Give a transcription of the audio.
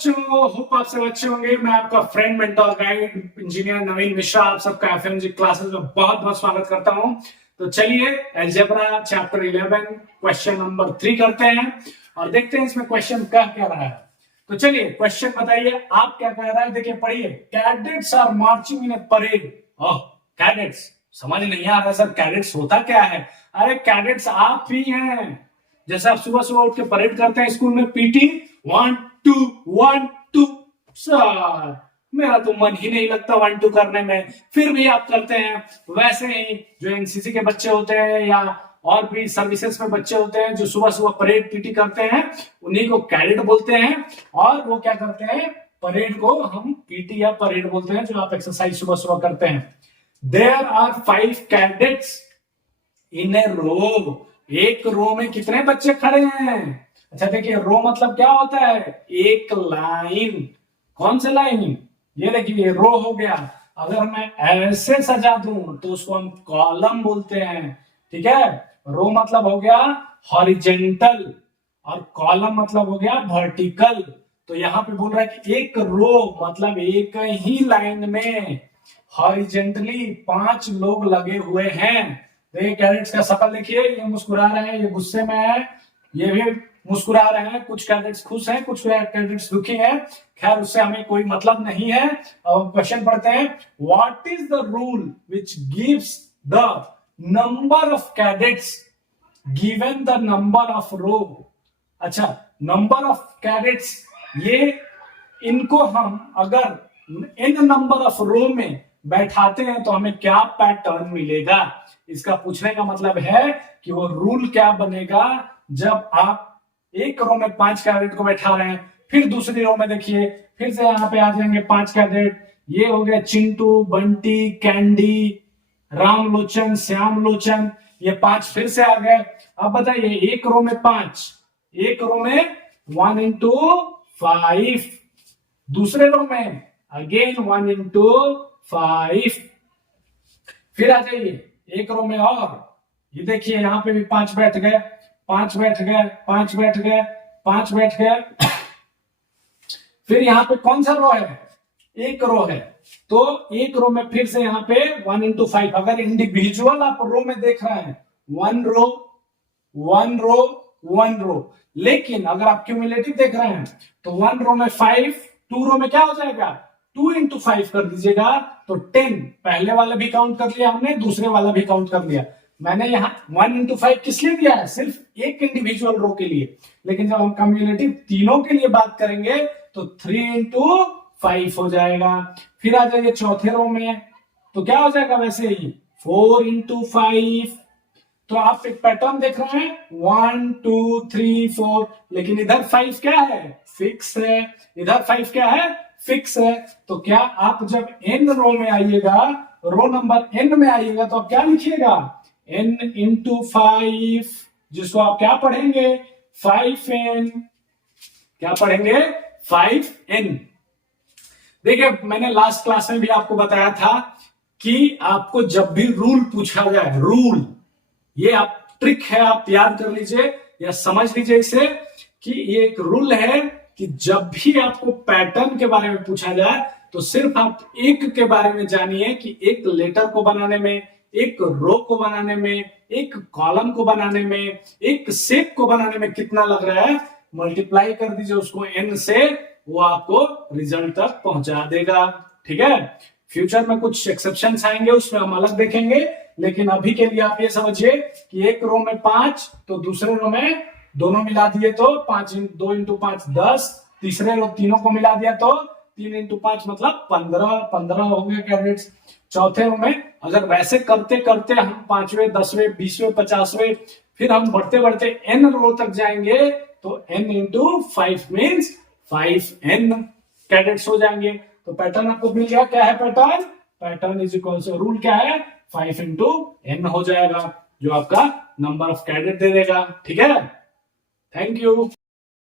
बच्चों, होप आप सब अच्छे होंगे। मैं आपका फ्रेंड, मेंटर, गाइड, इंजीनियर नवीन मिश्रा आप सबका एफएमजी क्लासेस में बहुत बहुत स्वागत करता हूं। तो चलिए अलजेब्रा चैप्टर 11 क्वेश्चन नंबर 3 करते हैं और देखते हैं इसमें क्वेश्चन क्या रहा है। तो चलिए क्वेश्चन बताइए, आप क्या कह रहा है, देखिए पढ़िए। Cadets are marching in a parade. Oh, cadets समझ नहीं आ रहा सर, कैडेट्स होता क्या है? अरे कैडेट्स आप ही हैं। जैसे आप सुबह सुबह उठ के परेड करते हैं स्कूल में, पीटी 1 2 1 2। सर मेरा तो मन ही नहीं लगता 1 2 करने में, फिर भी आप करते हैं। वैसे ही जो एनसीसी के बच्चे होते हैं या और भी सर्विसेज में बच्चे होते हैं जो सुबह सुबह परेड पीटी करते हैं, उन्हीं को कैडेट बोलते हैं। और वो क्या करते हैं, परेड को हम पीटी या परेड बोलते हैं, जो आप एक्सरसाइज सुबह सुबह करते हैं। देयर आर 5 कैडेट्स इन ए रो। एक रो में कितने बच्चे खड़े हैं? अच्छा देखिए, रो मतलब क्या होता है? एक लाइन। कौन से लाइन? ये देखिए रो हो गया। अगर मैं ऐसे सजा दूं तो उसको हम कॉलम बोलते हैं। ठीक है, रो मतलब हो गया हॉरिजेंटल और कॉलम मतलब हो गया वर्टिकल। तो यहां पे बोल रहा है कि एक रो मतलब एक ही लाइन में हॉरिजेंटली 5 लोग लगे हुए हैं। देखिए कैडेट्स का शकल देखिए, ये मुस्कुरा रहे हैं, ये गुस्से में है, ये भी मुस्कुरा रहे हैं। कुछ कैडेट्स खुश हैं, कुछ कैडेट्स दुखी हैं। खैर उससे हमें कोई मतलब नहीं है। अब क्वेश्चन पढ़ते हैं। What is the rule which gives the number of cadets given the number of row? अच्छा, नंबर ऑफ कैडेट्स, ये इनको हम अगर इन नंबर ऑफ रो में बैठाते हैं तो हमें क्या पैटर्न मिलेगा? इसका पूछने का मतलब है कि वो रूल क्या बनेगा जब आप एक रो में 5 कैडेट को बैठा रहे हैं। फिर दूसरी रो में देखिए, फिर से यहाँ पे आ जाएंगे 5 कैडेट। ये हो गया चिंटू, बंटी, कैंडी, राम लोचन, श्याम लोचन, ये 5 फिर से आ गए। अब बताइए, एक रो में 5, एक रो में 1 into 5, दूसरे रो में अगेन 1 into 5। फिर आ जाइए एक रो में और ये देखिए, यहां पे भी 5 बैठ गए, 5 बैठ गए, 5 बैठ गए, 5 बैठ गए। फिर यहाँ पे कौन सा रो है? एक रो है। तो एक रो में फिर से यहाँ पे 1 into 5। अगर इंडिविजुअल आप रो में देख रहे हैं, 1 रो 1 रो 1 रो, लेकिन अगर आप क्यूमुलेटिव देख रहे हैं तो 1 रो में 5, 2 रो में क्या हो जाएगा? 2 into 5 कर दीजिएगा तो 10। पहले वाला भी काउंट कर लिया हमने, दूसरे वाला भी काउंट कर लिया। मैंने यहाँ 1 into 5 किस लिए दिया है? सिर्फ एक इंडिविजुअल रो के लिए। लेकिन जब हम कम्युलेटिव तीनों के लिए बात करेंगे तो 3 into 5 हो जाएगा। फिर आ जाइए चौथे रो में, तो क्या हो जाएगा वैसे ही? 4 into 5। तो आप एक पैटर्न देख रहे हैं, 1 2 3 4, लेकिन इधर 5 क्या है? फिक्स है। इधर 5 क्या है? फिक्स है। तो क्या आप जब n रो में आइएगा, रो नंबर n में आइएगा, तो आप क्या लिखिएगा? n into 5, जिसको आप क्या पढ़ेंगे? 5n। क्या पढ़ेंगे? 5n। देखिए मैंने लास्ट क्लास में भी आपको बताया था कि आपको जब भी रूल पूछा जाए, रूल, ये आप ट्रिक है, आप याद कर लीजिए या समझ लीजिए इसे, कि ये एक रूल है कि जब भी आपको पैटर्न के बारे में पूछा जाए तो सिर्फ आप एक के बारे में जानिए कि एक लेटर को बनाने में, एक रो को बनाने में, एक कॉलम को बनाने में, एक शेप को बनाने में कितना लग रहा है, मल्टीप्लाई कर दीजिए उसको n से, वो आपको रिजल्ट तक पहुंचा देगा। ठीक है, फ्यूचर में कुछ एक्सेप्शंस आएंगे, उसमें हम अलग देखेंगे। लेकिन अभी के लिए आप ये समझिए कि एक रो में 5, तो दूसरे रो में दोनों मिला दिए तो 2 into 5 10, तीसरे रो तीनों को मिला दिया तो 3 into 5 मतलब 15 हो गए कैडेट्स। चौथे रो में अगर वैसे करते करते हम 5वें 10वें 20वें 50वें, फिर हम बढ़ते बढ़ते n रो तक जाएंगे तो n into 5 means 5n cadets हो जाएंगे। तो पैटर्न आपको मिल गया। क्या है pattern? Pattern is equal to rule क्या है? 5 into n हो जाएगा, जो आपका नंबर ऑफ कैडेट दे देगा। ठीक है, थैंक यू।